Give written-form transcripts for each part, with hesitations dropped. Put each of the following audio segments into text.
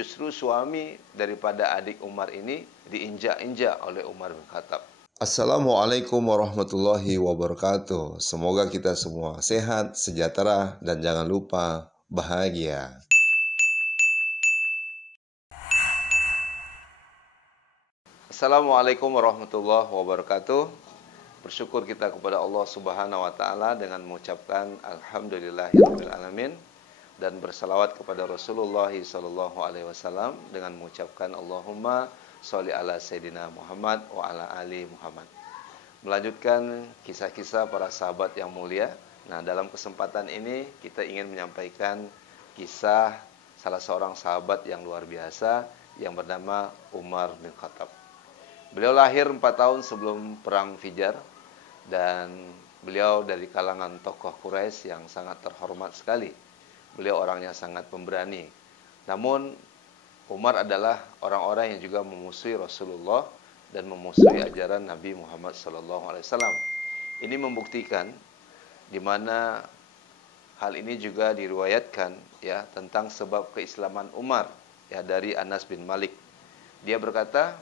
justru suami daripada adik Umar ini diinjak-injak oleh Umar bin Khattab. Assalamualaikum warahmatullahi wabarakatuh. Semoga kita semua sehat, sejahtera, dan jangan lupa bahagia. Assalamualaikum warahmatullahi wabarakatuh. Bersyukur kita kepada Allah Subhanahu wa taala dengan mengucapkan alhamdulillahirabbil alamin dan bersalawat kepada Rasulullah sallallahu alaihi wasallam dengan mengucapkan Allahumma sholli ala sayyidina Muhammad wa ala ali Muhammad. Melanjutkan kisah-kisah para sahabat yang mulia. Nah, dalam kesempatan ini kita ingin menyampaikan kisah salah seorang sahabat yang luar biasa yang bernama Umar bin Khattab. Beliau lahir 4 tahun sebelum perang Fijar dan beliau dari kalangan tokoh Quraisy yang sangat terhormat sekali. Beliau orangnya sangat pemberani. Namun Umar adalah orang-orang yang juga memusuhi Rasulullah dan memusuhi ajaran Nabi Muhammad SAW. Ini membuktikan di mana hal ini juga diriwayatkan ya tentang sebab keislaman Umar ya dari Anas bin Malik. Dia berkata,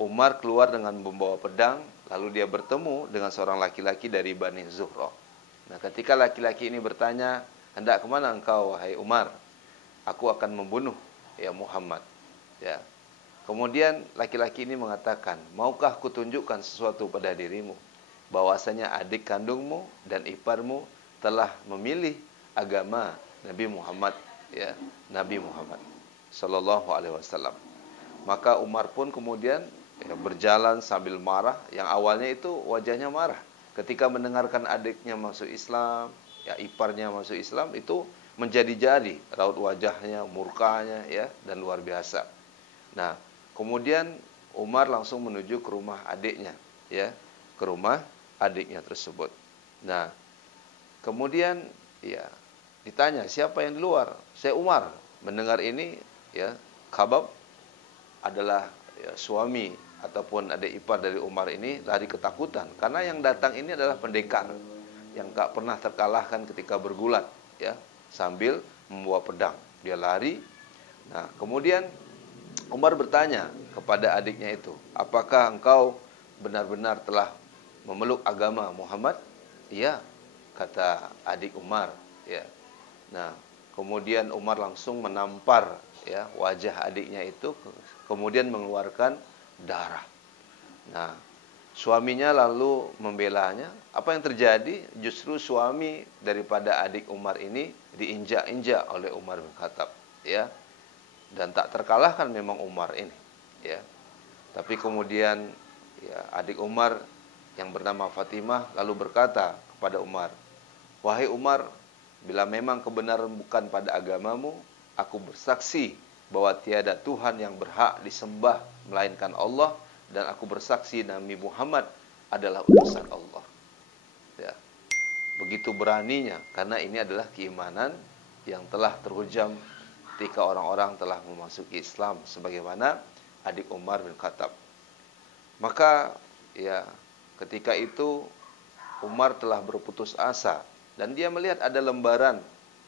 Umar keluar dengan membawa pedang, lalu dia bertemu dengan seorang laki-laki dari Bani Zuhrah. Nah, ketika laki-laki ini bertanya, hendak kemana engkau, wahai Umar? Aku akan membunuh ya Muhammad. Ya. Kemudian laki-laki ini mengatakan, maukah kutunjukkan sesuatu pada dirimu? Bahwasanya adik kandungmu dan iparmu telah memilih agama Nabi Muhammad, ya, Nabi Muhammad Sallallahu Alaihi Wasallam. Maka Umar pun kemudian ya, berjalan sambil marah. Yang awalnya itu wajahnya marah. Ketika mendengarkan adiknya masuk Islam, ya iparnya masuk Islam, itu menjadi-jadi raut wajahnya, murkanya, ya, dan luar biasa. Nah, kemudian Umar langsung menuju ke rumah adiknya, ya, ke rumah adiknya tersebut. Nah, kemudian ya ditanya siapa yang di luar? Saya Umar. Mendengar ini, ya, Khabab adalah ya, suami ataupun adik ipar dari Umar ini lari ketakutan karena yang datang ini adalah pendekar yang tak pernah terkalahkan ketika bergulat, ya, sambil membawa pedang. Dia lari. Nah, kemudian Umar bertanya kepada adiknya itu, apakah engkau benar-benar telah memeluk agama Muhammad? Iya, kata adik Umar. Ya. Nah, kemudian Umar langsung menampar ya wajah adiknya itu, kemudian mengeluarkan darah. Nah, suaminya lalu membelanya. Apa yang terjadi? Justru suami daripada adik Umar ini diinjak-injak oleh Umar bin Khattab. Ya. Dan tak terkalahkan memang Umar ini, ya. Tapi kemudian ya, adik Umar yang bernama Fatimah lalu berkata kepada Umar, wahai Umar, bila memang kebenaran bukan pada agamamu, aku bersaksi bahwa tiada Tuhan yang berhak disembah melainkan Allah, dan aku bersaksi Nabi Muhammad adalah utusan Allah. Ya. Begitu beraninya, karena ini adalah keimanan yang telah terhujam ketika orang-orang telah memasuki Islam sebagaimana adik Umar bin Khattab. Maka ya ketika itu Umar telah berputus asa dan dia melihat ada lembaran,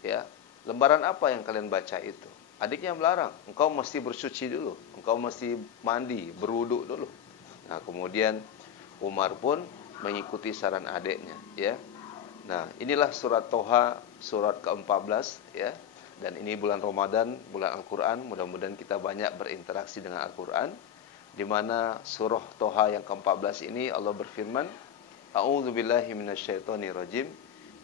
ya. Lembaran apa yang kalian baca itu? Adiknya melarang, engkau mesti bersuci dulu, engkau mesti mandi, berwuduk dulu. Nah, kemudian Umar pun mengikuti saran adiknya, ya. Nah, inilah surat Toha, surat ke-14, ya. Dan ini bulan Ramadan, bulan Al-Quran. Mudah-mudahan kita banyak berinteraksi dengan Al-Quran. Di mana surah Toha yang ke-14 ini Allah berfirman, A'udzu billahi minasyaitonir rajim.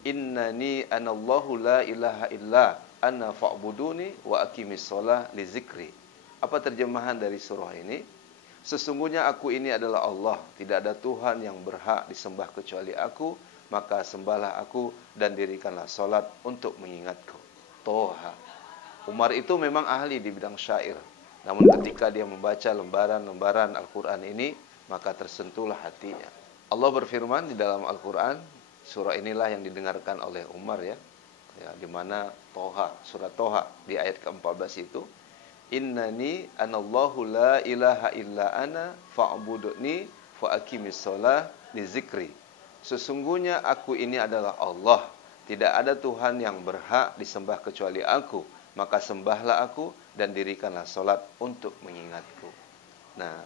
Innani anallahu la ilaha illa ana fa'buduni wa aqimis shalah li zikri. Apa terjemahan dari surah ini? Sesungguhnya aku ini adalah Allah, tidak ada Tuhan yang berhak disembah kecuali aku, maka sembahlah aku dan dirikanlah salat untuk mengingatku. Toha. Umar itu memang ahli di bidang syair. Namun ketika dia membaca lembaran-lembaran Al-Quran ini, maka tersentuhlah hatinya. Allah berfirman di dalam Al-Quran, surah inilah yang didengarkan oleh Umar, ya. Ya, di mana Toha, surat Toha di ayat ke-14 itu, Innani anallahu la ilaha illa ana fa'budni fa aqimis shalah li zikri. Sesungguhnya aku ini adalah Allah, tidak ada Tuhan yang berhak disembah kecuali aku, maka sembahlah aku dan dirikanlah solat untuk mengingatku. Nah,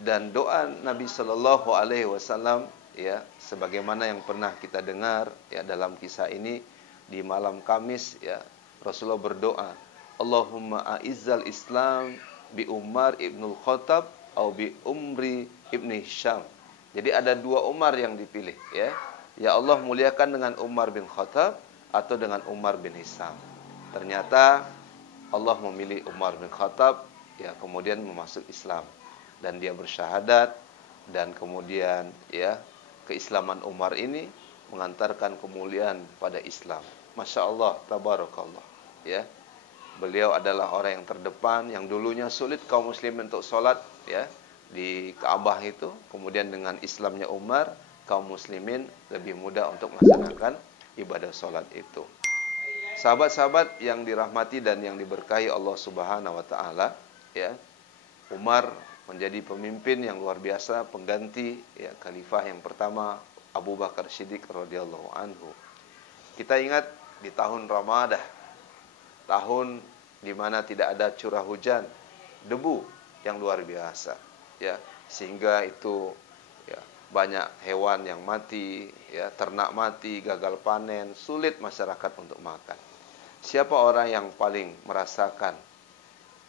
dan doa Nabi Shallallahu Alaihi Wasallam, ya, sebagaimana yang pernah kita dengar ya dalam kisah ini, di malam Kamis ya Rasulullah berdoa, Allahumma a'izzal Islam bi Umar ibnul Khattab atau bi Umri ibni Hisham. Jadi ada dua Umar yang dipilih ya. Ya Allah, muliakan dengan Umar bin Khattab atau dengan Umar bin Hisham. Ternyata Allah memilih Umar bin Khattab ya, kemudian memasuk Islam dan dia bersyahadat, dan kemudian ya keislaman Umar ini mengantarkan kemuliaan pada Islam. Masya Allah, tabarakallah ya. Beliau adalah orang yang terdepan, yang dulunya sulit kaum muslimin untuk sholat ya di Ka'bah itu. Kemudian dengan Islamnya Umar, kaum muslimin lebih mudah untuk melaksanakan ibadah sholat itu. Sahabat-sahabat yang dirahmati dan yang diberkahi Allah Subhanahu wa taala ya, Umar menjadi pemimpin yang luar biasa, pengganti ya khalifah yang pertama Abu Bakar Siddiq radhiyallahu anhu. Kita ingat di tahun Ramadah, tahun di mana tidak ada curah hujan, debu yang luar biasa ya, sehingga itu ya banyak hewan yang mati ya, ternak mati, gagal panen, sulit masyarakat untuk makan. Siapa orang yang paling merasakan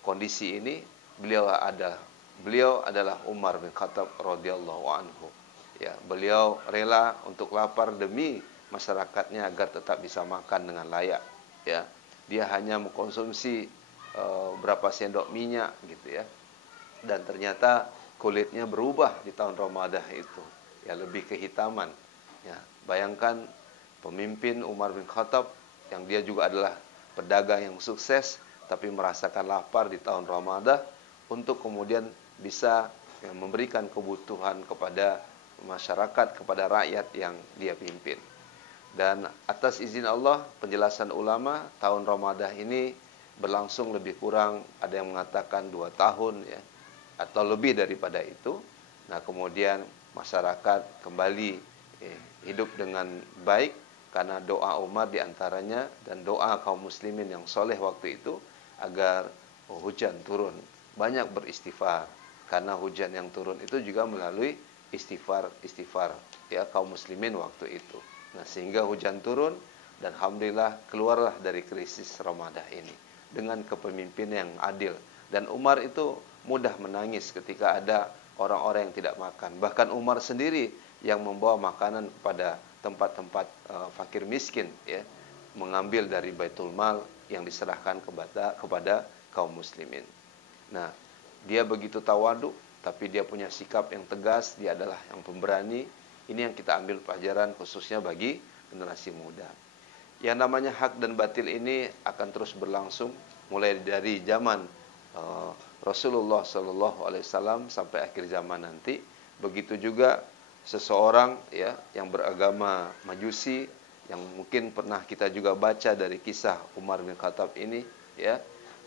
kondisi ini? Beliau adalah Umar bin Khattab radhiyallahu anhu. Ya, beliau rela untuk lapar demi masyarakatnya agar tetap bisa makan dengan layak. Ya, dia hanya mengkonsumsi berapa sendok minyak gitu ya. Dan ternyata kulitnya berubah di tahun Ramadan itu. Ya, lebih kehitaman. Ya, bayangkan pemimpin Umar bin Khattab yang dia juga adalah pedagang yang sukses, tapi merasakan lapar di tahun Ramadan untuk kemudian bisa ya, memberikan kebutuhan kepada masyarakat, kepada rakyat yang dia pimpin. Dan atas izin Allah, penjelasan ulama, tahun Ramadan ini berlangsung lebih kurang, ada yang mengatakan 2 tahun ya, atau lebih daripada itu. Nah, kemudian masyarakat kembali hidup dengan baik karena doa Umar diantaranya, dan doa kaum muslimin yang soleh waktu itu agar hujan turun. Banyak beristighfar, karena hujan yang turun itu juga melalui istighfar ya kaum muslimin waktu itu. Nah, sehingga hujan turun dan alhamdulillah keluarlah dari krisis Ramadan ini dengan kepemimpinan yang adil. Dan Umar itu mudah menangis ketika ada orang-orang yang tidak makan. Bahkan Umar sendiri yang membawa makanan kepada tempat-tempat fakir miskin ya, mengambil dari Baitul Mal yang diserahkan kepada kaum muslimin. Nah, dia begitu tawadu, tapi dia punya sikap yang tegas, dia adalah yang pemberani. Ini yang kita ambil pelajaran khususnya bagi generasi muda. Yang namanya hak dan batil ini akan terus berlangsung mulai dari zaman Rasulullah SAW sampai akhir zaman nanti. Begitu juga seseorang ya yang beragama Majusi, yang mungkin pernah kita juga baca dari kisah Umar bin Khattab ini ya,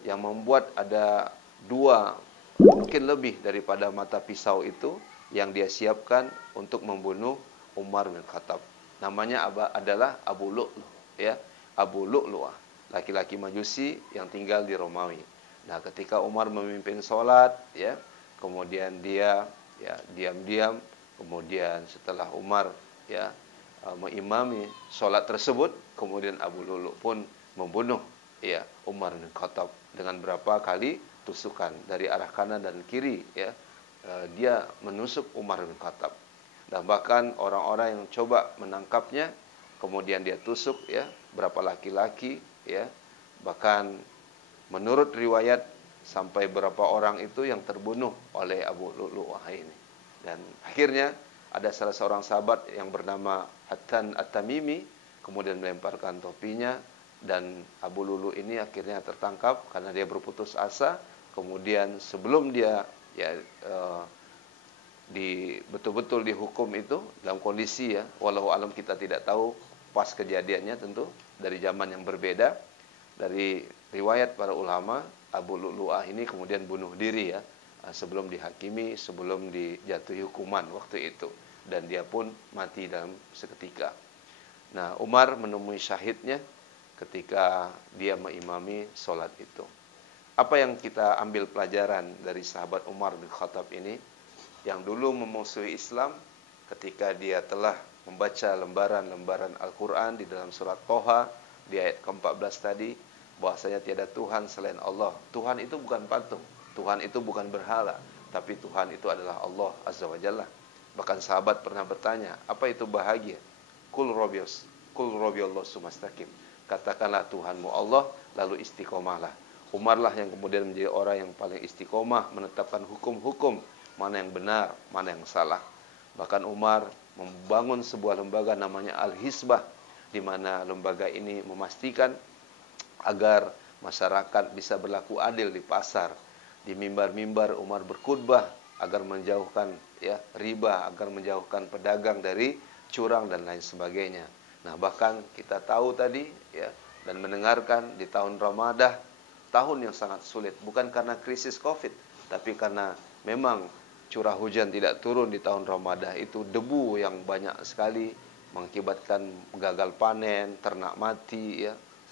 yang membuat ada 2 mungkin lebih daripada mata pisau itu yang dia siapkan untuk membunuh Umar bin Khattab. Namanya adalah Abu Lu'lu'ah ya, Abu Lu'lu'ah, laki-laki Majusi yang tinggal di Romawi. Nah, ketika Umar memimpin sholat ya, kemudian dia ya diam-diam, kemudian setelah Umar ya mengimami sholat tersebut, kemudian Abu Lu'lu'ah pun membunuh ya Umar bin Khattab dengan berapa kali tusukan dari arah kanan dan kiri ya. Dia menusuk Umar bin Khattab, dan bahkan orang-orang yang coba menangkapnya kemudian dia tusuk ya, berapa laki-laki ya, bahkan menurut riwayat sampai berapa orang itu yang terbunuh oleh Abu Lu'lu'ah ini. Dan akhirnya ada salah seorang sahabat yang bernama Hattan At-Tamimi kemudian melemparkan topinya, dan Abu Lu'lu'ah ini akhirnya tertangkap karena dia berputus asa. Kemudian sebelum dia ya betul-betul dihukum itu dalam kondisi ya, walau alam kita tidak tahu pas kejadiannya, tentu dari zaman yang berbeda. Dari riwayat para ulama, Abu Lu'lu'ah ini kemudian bunuh diri ya, sebelum dihakimi, sebelum dijatuhi hukuman waktu itu, dan dia pun mati dalam seketika. Nah, Umar menemui syahidnya ketika dia mengimami sholat itu. Apa yang kita ambil pelajaran dari sahabat Umar bin Khattab ini, yang dulu memusuhi Islam ketika dia telah membaca lembaran-lembaran Al-Quran di dalam surat Toha di ayat ke-14 tadi, bahwasanya tiada Tuhan selain Allah. Tuhan itu bukan patung, Tuhan itu bukan berhala, tapi Tuhan itu adalah Allah Azza wa Jalla. Bahkan sahabat pernah bertanya, apa itu bahagia? Kul robiallahu sumastaqim. Katakanlah Tuhanmu Allah, lalu istiqomahlah. Umar lah yang kemudian menjadi orang yang paling istiqomah menetapkan hukum-hukum, mana yang benar, mana yang salah. Bahkan Umar membangun sebuah lembaga namanya Al-Hisbah, di mana lembaga ini memastikan agar masyarakat bisa berlaku adil di pasar. Di mimbar-mimbar Umar berkhutbah agar menjauhkan riba, agar menjauhkan pedagang dari curang dan lain sebagainya. Nah, bahkan kita tahu tadi dan mendengarkan di tahun Ramadan, tahun yang sangat sulit, bukan karena krisis Covid, tapi karena memang curah hujan tidak turun di tahun Ramadan itu, debu yang banyak sekali mengakibatkan gagal panen, ternak mati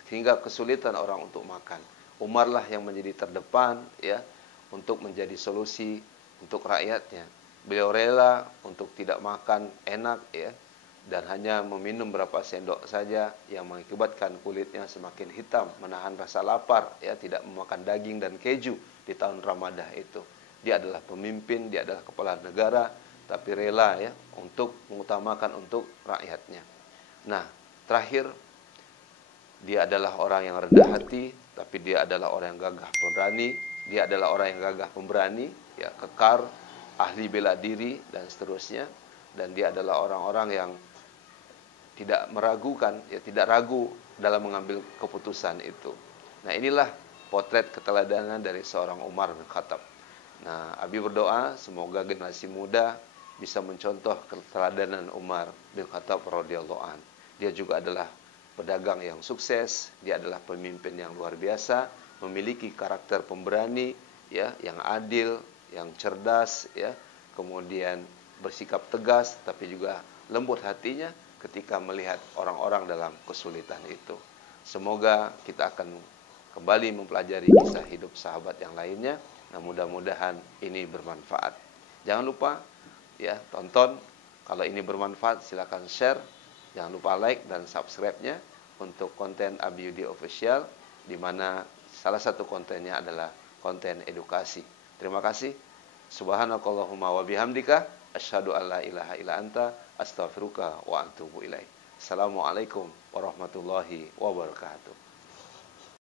sehingga kesulitan orang untuk makan. Umar lah yang menjadi terdepan untuk menjadi solusi untuk rakyatnya. Beliau rela untuk tidak makan enak dan hanya meminum berapa sendok saja yang mengakibatkan kulitnya semakin hitam, menahan rasa lapar tidak memakan daging dan keju di tahun Ramadan itu. Dia adalah pemimpin, dia adalah kepala negara, tapi rela untuk mengutamakan untuk rakyatnya. Nah, terakhir, dia adalah orang yang rendah hati, tapi dia adalah orang yang gagah pemberani. Dia adalah orang yang gagah pemberani, kekar, ahli bela diri dan seterusnya. Dan dia adalah orang-orang yang tidak meragukan, tidak ragu dalam mengambil keputusan itu. Nah, inilah potret keteladanan dari seorang Umar bin Khattab. Nah, Abi berdoa semoga generasi muda bisa mencontoh keteladanan Umar bin Khattab radhiyallahu an. Dia juga adalah pedagang yang sukses, dia adalah pemimpin yang luar biasa, memiliki karakter pemberani, yang adil, yang cerdas, kemudian bersikap tegas, tapi juga lembut hatinya ketika melihat orang-orang dalam kesulitan itu. Semoga kita akan kembali mempelajari kisah hidup sahabat yang lainnya. Nah, mudah-mudahan ini bermanfaat. Jangan lupa tonton. Kalau ini bermanfaat silakan share. Jangan lupa like dan subscribe-nya untuk konten Abi Yudi Official, di mana salah satu kontennya adalah konten edukasi. Terima kasih. Subhanakallahumma wa bihamdika asyhadu an la ilaha illa anta astaghfiruka wa atubu ilaik. Assalamualaikum warahmatullahi wabarakatuh.